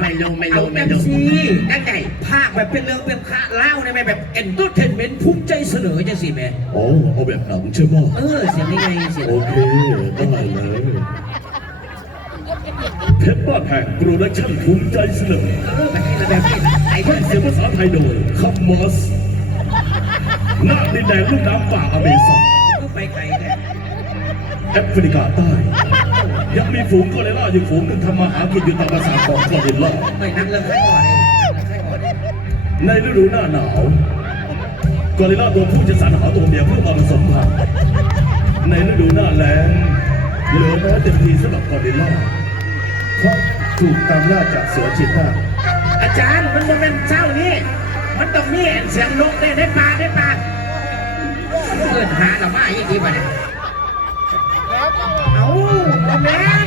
ไม่ลงไม่ล เอา งไม่ จั ล ง ง ซี นั่นไง ภาคแบบเป็นเรื่องเป็นข่าวเล่าได้ไหมแบบเอ็นเตอร์เทนเมนต์ภูมิใจเสนอจังสิแม่ โอ้เอาแบบหนังใช่ไหม เสียงยังไงเสียง โอเคได้เลยเพชรบ้านแห่งโปรดักชั่นภูมิใจเสนอ แบบนี้แบบนี้ไอ้ ให้เสียงภาษาไทยโดยคับมอสหน้าดินแดนลุ่มน้ำป่าอเมซอน ไปไกลแน่ แอฟริกาใต้ยังมีฝูงกอริลลาอยู่ฝูงหนึงทำมาหากินอยู่ตามภาษาของกอริลลา ไม่นั่งเริ่มไข้ก่อนเลยไข้ก่อนเลย ในฤดูหน้าหนาวกอริลลาตัวผู้จะสรรหาตัวเมียเพื่อมาผสมพันธุ์ในฤดูหน้าแล้งเหลือน้อยเต็มทีสำหรับกอริลลาเพราะถูกตามล่าจากเสือชีต้า อาจารย์มันโมเมนต์เช้านี้มันต้องมีเสียงนกได้ปลาเกิดหาหรือไม่ยี่ดีมาเนี่ย เอาแม่